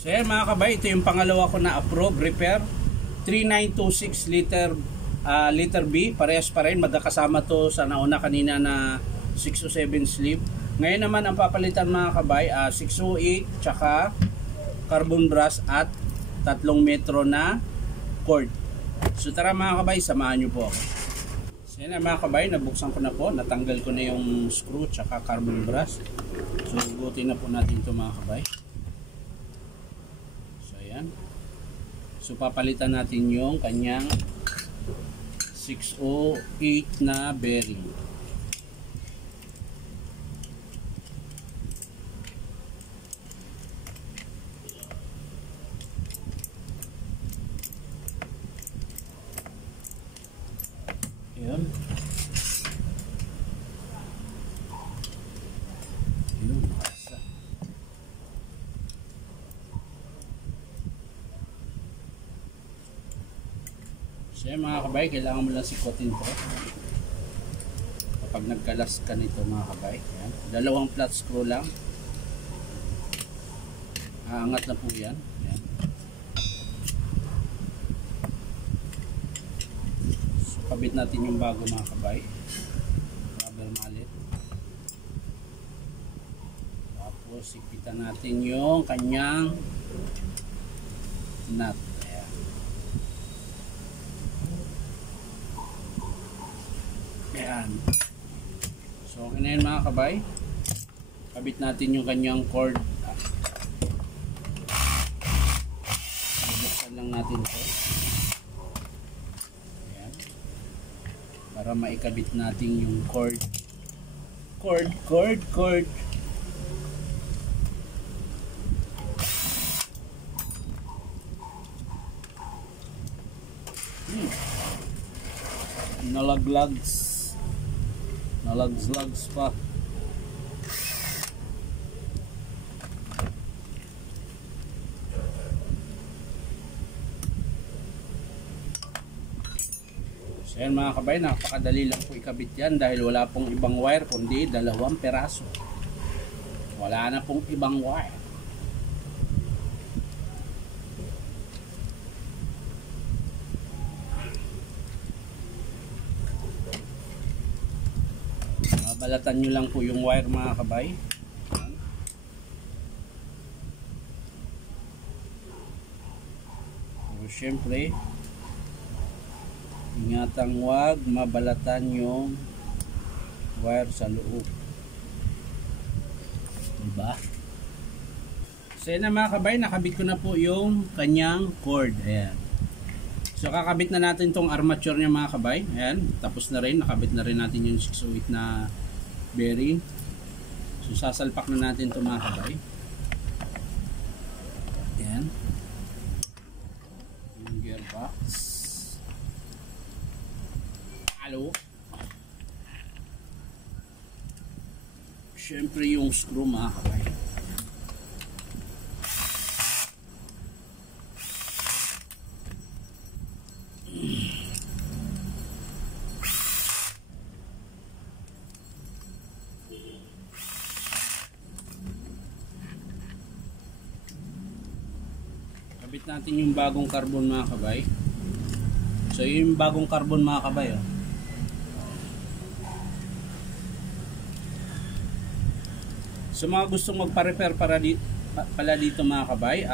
So yan mga kabay, ito yung pangalawa ko na approve repair 3926 liter B, parehas pa rin, magkakasama to sa nauna kanina na 607 sleeve. Ngayon naman ang papalitan mga kabay, 608 tsaka carbon brass at 3 metro na cord. So tara mga kabay, samahan nyo po ako. So yan mga kabay, nabuksan ko na po, natanggal ko na yung screw tsaka carbon brass. So hugutin na po natin ito mga kabay. So yan. So papalitan natin yung kanyang 608 na bearing. Yun. Yun, makasa. So yan mga kabay, kailangan mo lang sikotin to kapag nagkalas ka nito mga kabay. Yan. Dalawang flat screw lang, aangat na po yan. Yan. So kabit natin yung bago mga kabay, rubber mallet. Tapos ipitan natin yung kanyang nut. Ayan. So okay na yun mga kabay. Kabit natin yung kanyang cord. Bubuksan lang natin ito. Ayan. Para maikabit natin yung cord. Cord. Nalaglags pa. So yan mga kabay, napakadali lang po ikabit yan dahil wala pong ibang wire kundi 2 peraso. Wala na pong ibang wire. Balatan nyo lang po yung wire mga kabay. So syempre, ingatang wag mabalatan yung wire sa loob. Diba? So yun na mga kabay, nakabit ko na po yung kanyang cord. Ayan. So kakabit na natin tong armature niya mga kabay. Ayan, tapos na rin, nakabit na rin natin yung 608 na bearing. So sasalpak na natin ito mga kabay. Ayan. Yung gearbox. Halo. Siyempre yung screw mga kabay. Kabit natin yung bagong carbon mga kabay. So yung bagong carbon mga kabay, oh. So mga gustong magpa-repair pala dito mga kabay,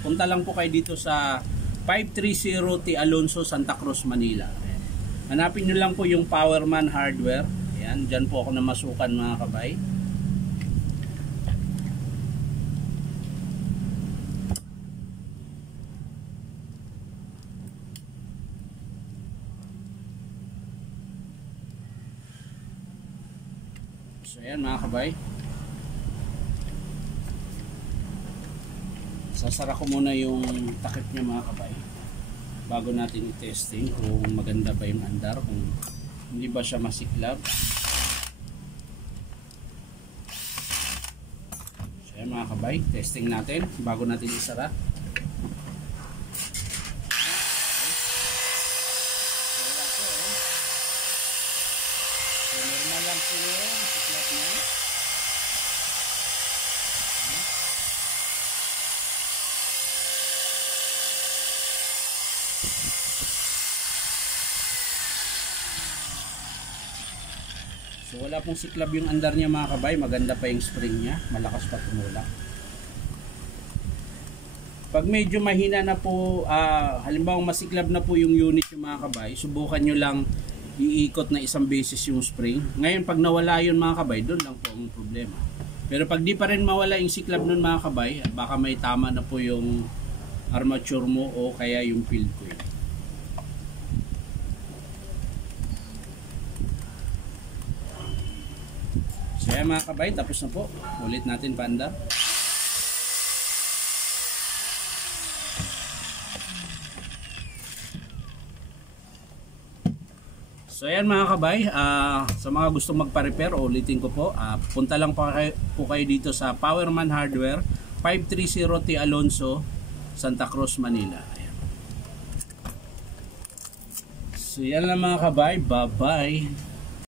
punta lang po kayo dito sa 530 T. Alonso, Santa Cruz, Manila. Ayan. Hanapin nyo lang po yung Powerman Hardware. Ayan, dyan po ako namasukan mga kabay. So ayan mga kabay, sasara ko muna yung takip niya mga kabay bago natin i-testing kung maganda ba yung andar, kung hindi ba siya masiklab. So ayan mga kabay, testing natin bago natin isara. So normal lang po yung siklab niya. So wala pong siklab yung andar niya mga kabay, maganda pa yung spring niya, malakas pa tumulak. Pag medyo mahina na po, halimbawa masiklab na po yung unit yung mga kabay, subukan nyo lang iikot na isang beses yung spring. Ngayon pag nawala yun mga kabay, doon lang po ang problema. Pero pag di pa rin mawala yung siklab nun mga kabay, baka may tama na po yung armature mo o kaya yung field coil. So yan mga kabay, tapos na po. Ulit natin paandar. So ayan mga kabay, sa mga gustong magpa-repair, ulitin ko po, punta lang po kayo dito sa Powerman Hardware, 530 T. Alonso, Santa Cruz, Manila. Ayan. So yan lang mga kabay, bye bye.